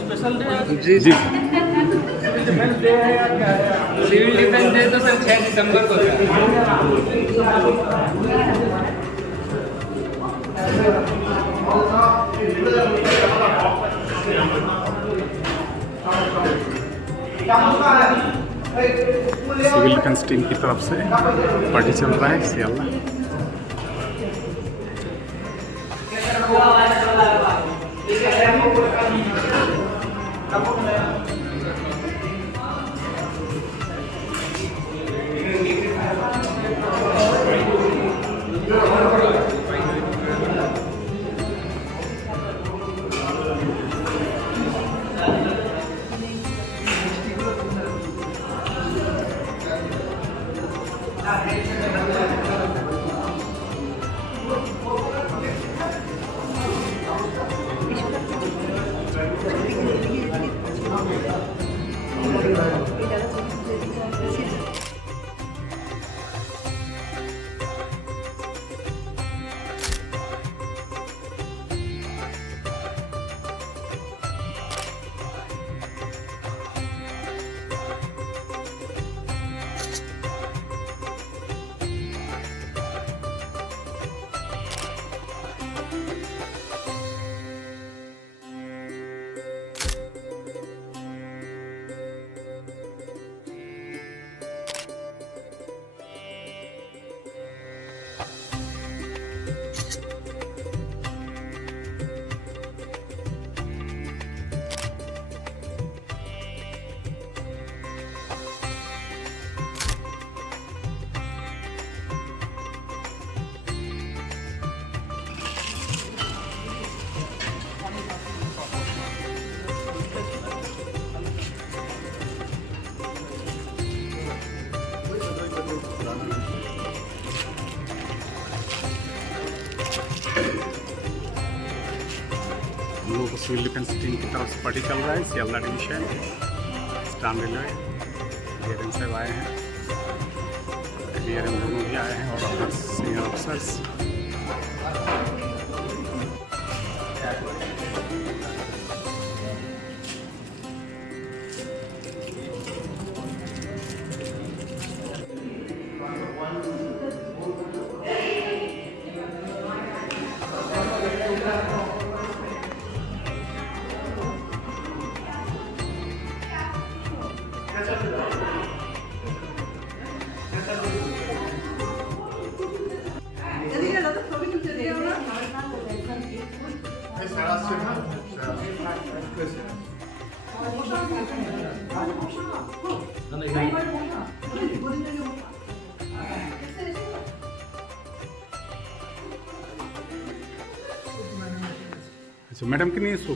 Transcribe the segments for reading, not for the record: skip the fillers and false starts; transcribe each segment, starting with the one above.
Special day जी जी defence day है या क्या है? सिविल डिफेंस डे तो सर 6 दिसंबर को था। सिविल डिफेंस टीम की तरफ से पार्टी चल रहा है सियाला। हम लोग को सिविल डिफेंस टीम की तरफ से पार्टी चल रहा है सियाला डिवीजन स्टान रेलवे डीआरएम से आए हैं। डीआरएम दोनों भी आए हैं और अपना सीनियर ऑफिसर्स। আচ্ছা ম্যাডাম কে নিয়ে এসো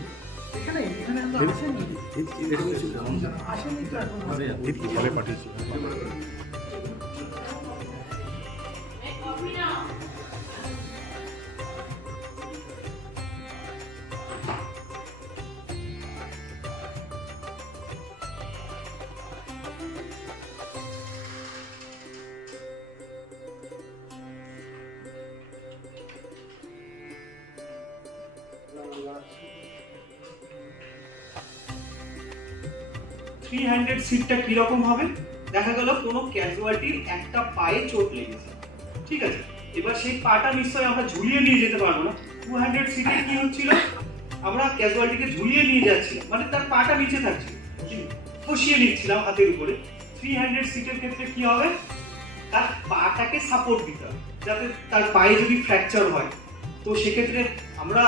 এদিকে পাঠিয়েছি। থ্রি হ্যান্ডেড সিটটা কিরকম হবে? দেখা গেল কোনো ক্যাজুয়ালিটির একটা পায়ে চোট লেগেছে, ঠিক আছে, এবার সেই পাটা নিশ্চয়ই আমরা ঝুলিয়ে নিয়ে যেতে পারবো না। 200 সিটে কি হচ্ছিল, আমরা ক্যাজুয়ালিটিকে ঝুলিয়ে নিয়ে যাচ্ছিলাম, মানে তার পাটা নিচে থাকছিল, বসিয়ে নিচ্ছিলাম হাতের উপরে। 300 সিটের ক্ষেত্রে কি হবে, তার পাটাকে সাপোর্ট দিতে হবে যাতে তার পায়ে যদি ফ্র্যাকচার হয়, তো সেক্ষেত্রে আমরা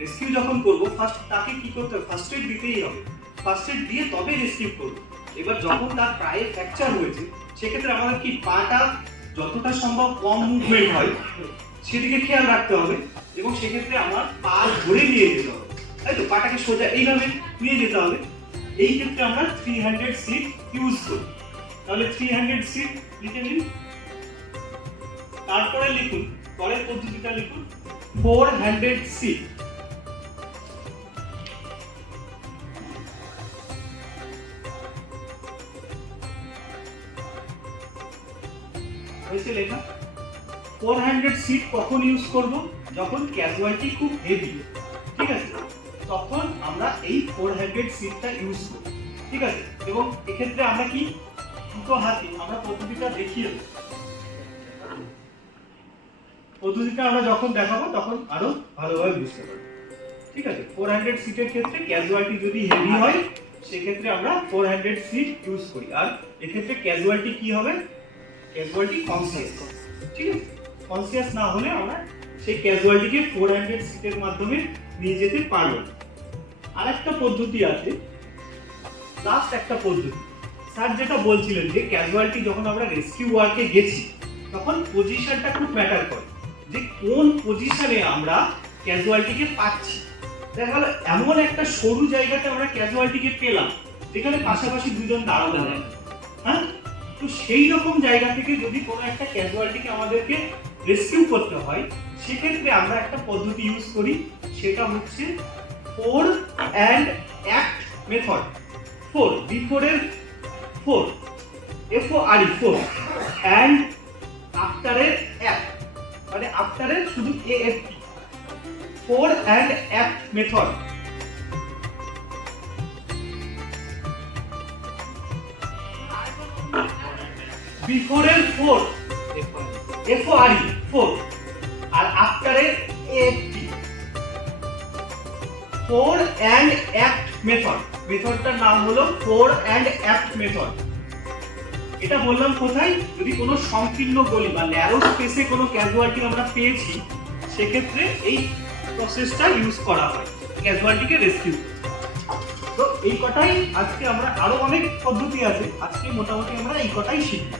রেস্কিউ যখন করব ফার্স্ট তাকে কি করতে হবে, ফার্স্ট এড দিতেই হবে। ফার্স্ট এড দিয়ে তবে রেস্কিউ করব। এবার যখন তার পায়ে ফ্র্যাকচার হয়েছে সেক্ষেত্রে আমাদের কি পাটা যতটা সম্ভব কম মুভমেন্ট হয় সেদিকে খেয়াল রাখতে হবে, এবং সেক্ষেত্রে আমার পা ধরে নিয়ে যেতে হবে, তাই তো, পাটাকে সোজা এইভাবে নিয়ে যেতে হবে। এই ক্ষেত্রে আমরা 300 সিট ইউজ করি। তাহলে 300 সিট লিখে নিন, তারপরে লিখুন পরের পদ্ধতিটা লিখুন 400 সিট। হয়েছে লেখা। 400 সিট কখন ইউজ করব, যখন ক্যাজুয়ালিটি খুব হেভি, ঠিক আছে। তখন আমরা এই 4 হ্যান্ডেড সিটটা ইউজ করি, ঠিক আছে। এবং এক্ষেত্রে আমরা কি দুটো হাতি আমরা পদ্ধতিটা দেখিয়ে দেবো। পদ্ধতিটা আমরা যখন দেখাবো তখন আরো ভালোভাবে বুঝতে পারবো, ঠিক আছে। 4 হ্যান্ডেড সিটের ক্ষেত্রে ক্যাজুয়ালিটি যদি হেভি হয় সেক্ষেত্রে আমরা 4 হ্যান্ডেড সিট ইউজ করি। আর এক্ষেত্রে ক্যাজুয়ালিটি কি হবে? ক্যাজুয়ালিটি কনসিয়াস, ঠিক আছে। কনসিয়াস না হলে আমরা সেই ক্যাজুয়ালিটিকে 4 হ্যান্ডেড সিটের মাধ্যমে নিয়ে যেতে পারবো। আর একটা পদ্ধতি আছে, লাস্ট একটা পদ্ধতি। স্যার যেটা বলছিলেন যে ক্যাজুয়ালিটি যখন আমরা রেস্কিউ ওয়ার্কে গেছি তখন পজিশনটা খুব ম্যাটার করে, যে কোন পজিশনে আমরা ক্যাজুয়ালিটিকে পাচ্ছি। দেখা গেল এমন একটা সরু জায়গাতে আমরা ক্যাজুয়ালিটিকে পেলাম যেখানে পাশাপাশি দুজন দাঁড়ানো যায়, হ্যাঁ। তো সেই রকম জায়গা থেকে যদি কোনো একটা ক্যাজুয়ালিটিকে আমাদেরকে রেস্কিউ করতে হয় সেক্ষেত্রে আমরা একটা পদ্ধতি ইউজ করি, সেটা হচ্ছে 4 অ্যান্ড অ্যাক্ট মেথড। 4 বিফোর এর 4 FORE 4 অ্যান্ড আফটারের অ্যাক্ট, মানে আফটারের শুধু AFT, 4 অ্যান্ড অ্যাক্ট মেথড। বিফোরের 4 FORE 4 আর আফটারের AFT, 4 অ্যান্ড অ্যাক্ট মেথড। মেথডটার নাম হলো 4 অ্যান্ড অ্যাক্ট মেথড। এটা বললাম কোথায়? যদি কোনো সংকীর্ণ গলি বা ন্যারো স্পেসে কোনো ক্যাজুয়ালিটি আমরা পেয়েছি সেক্ষেত্রে এই প্রসেসটা ইউজ করা হয় ক্যাজুয়ালিটিকে রেস্কিউ। তো এই কটাই আজকে আমরা, আরো অনেক পদ্ধতি আছে, আজকে মোটামুটি আমরা এই কটাই শিখব।